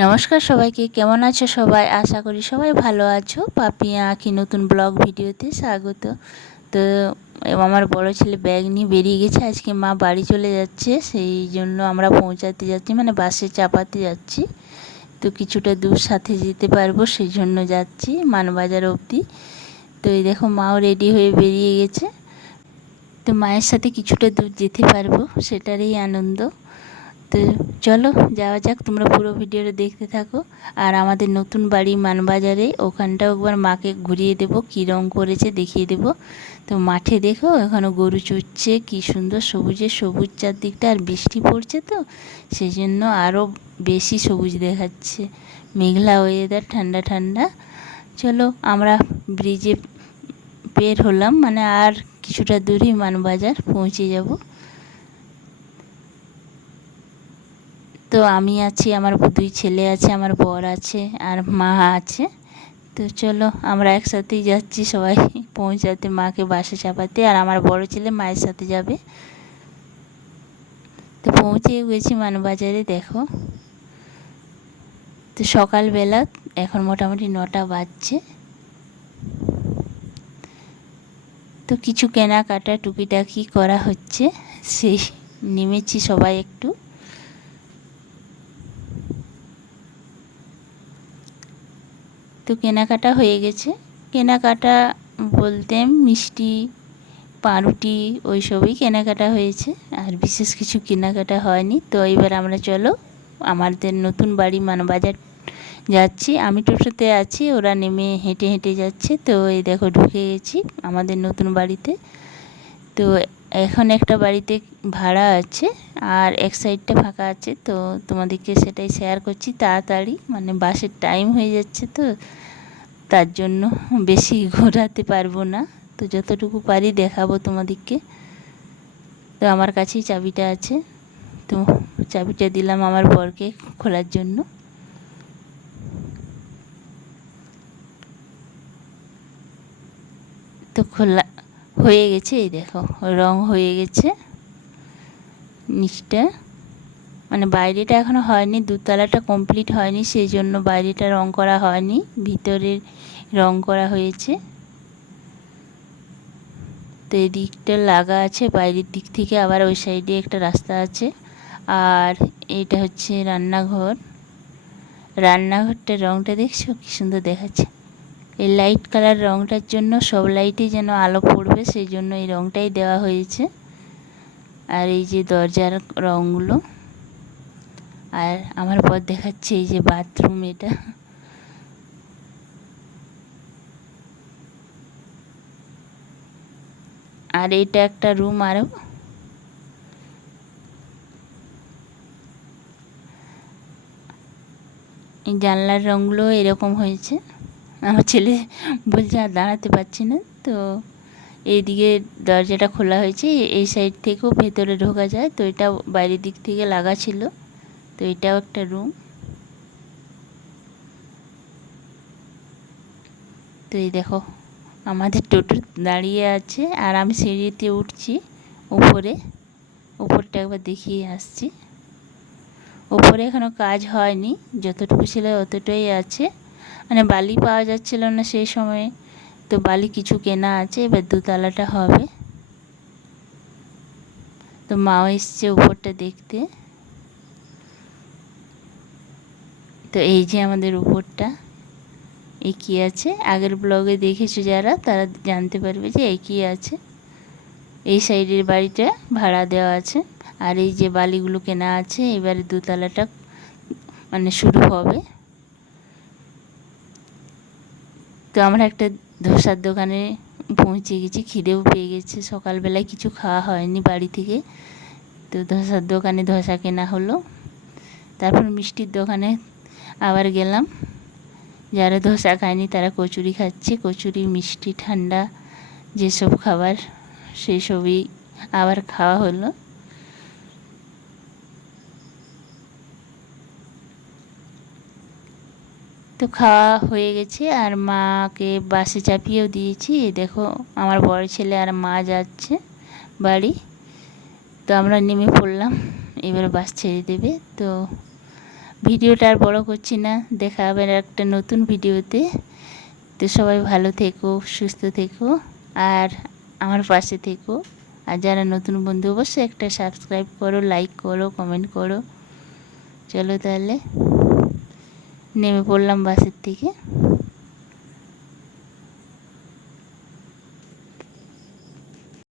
নমস্কার সবাইকে, কেমন আছো সবাই? আশা করি সবাই ভালো আছো। পাপিয়া আঁকি নতুন ব্লগ ভিডিওতে স্বাগত। তো আমার বড় ছেলে ব্যাগ নিয়ে বেরিয়ে গেছে। আজকে মা বাড়ি চলে যাচ্ছে, সেই জন্য আমরা পৌঁছাতে যাচ্ছি, মানে বাসে চাপাতে যাচ্ছি। তো কিছুটা দূর সাথে যেতে পারবো, সেই জন্য যাচ্ছি মানবাজার অবধি। তো এই দেখো মাও রেডি হয়ে বেরিয়ে গেছে। তো মায়ের সাথে কিছুটা দূর যেতে পারবো, সেটারই আনন্দ। তো চলো যাওয়া যাক, তোমরা পুরো ভিডিওটা দেখতে থাকো। আর আমাদের নতুন বাড়ি মানবাজারে, ওখানটাও একবার মাকে ঘুরিয়ে দেবো, কী রঙ করেছে দেখিয়ে দেবো। তো মাঠে দেখো এখনও গরু চড়ছে, কী সুন্দর সবুজে সবুজ চারদিকটা, আর বৃষ্টি পড়ছে তো সেই জন্য আরও বেশি সবুজ দেখাচ্ছে। মেঘলা ওয়েদার, ঠান্ডা ঠান্ডা। চলো আমরা ব্রিজে বের হলাম, মানে আর কিছুটা দূরই মানবাজার পৌঁছে যাব। তো আমি আছি, আমার দুই ছেলে আছে, আমার বর আছে, আর মা আছে। তো চলো আমরা একসাথেই যাচ্ছি সবাই পৌঁছাতে, মাকে বাসে চাপাতে। আর আমার বড় ছেলে মায়ের সাথে যাবে। তো পৌঁছে গেছি মানবাজারে, দেখো। তো সকালবেলা, এখন মোটামুটি 9টা বাজছে। তো কিছু কেনাকাটা টুকিটাকি করা হচ্ছে, সেই নেমেছি সবাই একটু। তো কেনাকাটা হয়ে গেছে। কেনাকাটা বলতে মিষ্টি, পাউরুটি, ওই সবই কেনাকাটা হয়েছে, আর বিশেষ কিছু কেনাকাটা হয়নি। তো এবার আমরা চলো আমাদের নতুন বাড়ি মানবাজার যাচ্ছি। আমি টোটোতে আছি, ওরা নেমে হেঁটে হেঁটে যাচ্ছে। তো এই দেখো ঢুকে গেছি আমাদের নতুন বাড়িতে। তো এখন একটা বাড়িতে ভাড়া আছে, আর এক সাইডটা ফাঁকা আছে। তো তোমাদেরকে সেটাই শেয়ার করছি তাড়াতাড়ি, মানে বাসের টাইম হয়ে যাচ্ছে, তো তার জন্য বেশি ঘোরাতে পারবো না। তো যতটুকু পারি দেখাবো তোমাদেরকে। তো আমার কাছেই চাবিটা আছে, তো চাবিটা দিলাম আমার বরকে খোলার জন্য। তো খোলা হয়ে গেছে, এই দেখো রং হয়ে গেছে নিচটা, মানে বাইরেটা এখনো হয়নি, দোতলাটা কমপ্লিট হয়নি, সেই জন্য বাইরেটা রং করা হয়নি, ভিতরের রং করা হয়েছে। তো এই দিকটা লাগা আছে, বাইরের দিক থেকে আবার ওই সাইডে একটা রাস্তা আছে। আর এইটা হচ্ছে রান্নাঘর। রান্নাঘরটার রংটা দেখছো কি সুন্দর দেখাচ্ছে। এই লাইট কালার রংটার জন্য সব লাইটে যেন আলো পড়বে, সেই জন্য এই রংটাই দেওয়া হয়েছে। আর এই যে দরজার রংগুলো। আর আমার পর দেখাচ্ছে এই যে বাথরুম, এটা। আর এটা একটা রুম আরও। এই জানলার রঙগুলো এরকম হয়েছে। আমার ছেলে বলছে আর দাঁড়াতে পারছি না, তো এইদিকে দরজাটা খোলা হয়েছে, এই সাইড থেকেও ভেতরে ঢোকা যায়। তো এটা বাইরের দিক থেকে লাগা ছিল। তো এটাও একটা রুম। তো এই দেখো আমাদের টোটো দাঁড়িয়ে আছে, আর আমি সিঁড়িতে উঠছি উপরে। উপরটা একবার দেখিয়ে আসছি। উপরে এখনও কাজ হয়নি, যতটুকু ছিল অতটাই আছে, মানে বালি পাওয়া যাচ্ছিল না সেই সময়ে, তো বালি কিছু কেনা আছে, এবার দোতলাটা হবে। তো মাও এসছে উপরটা দেখতে। তো এই যে আমাদের উপরটা একই আছে, আগের ব্লগে দেখেছো যারা তারা জানতে পারবে যে একই আছে। এই সাইডের বাড়িটা ভাড়া দেওয়া আছে, আর এই যে বালিগুলো কেনা আছে, এবারে দোতলাটা মানে শুরু হবে। তো আমরা একটা ধোসার দোকানে পৌঁছে গেছি, খিদেও পেয়ে গেছে, সকালবেলায় কিছু খাওয়া হয়নি বাড়ি থেকে। তো ধোসার দোকানে ধোসা কেনা হলো। তারপর মিষ্টির দোকানে আবার গেলাম, যারা ধোসা খায়নি তারা কচুরি খাচ্ছে, কচুরি, মিষ্টি, ঠান্ডা যেসব খাবার সেই সবই আবার খাওয়া হলো। তো খাওয়া হয়ে গেছে, আর মাকে বাসে চাপিয়েও দিয়েছি। এই দেখো আমার বড় ছেলে আর মা যাচ্ছে বাড়ি। তো আমরা নেমে পড়লাম, এবার বাস ছেড়ে দেবে। তো ভিডিওটা আর বড় করছি না, দেখা হবে একটা নতুন ভিডিওতে। তো সবাই ভালো থেকো, সুস্থ থেকো, আর আমার পাশে থেকো। আর যারা নতুন বন্ধু অবশ্যই একটা সাবস্ক্রাইব করো, লাইক করো, কমেন্ট করো। চলো তাহলে নেমে পড়লাম বাসের থেকে।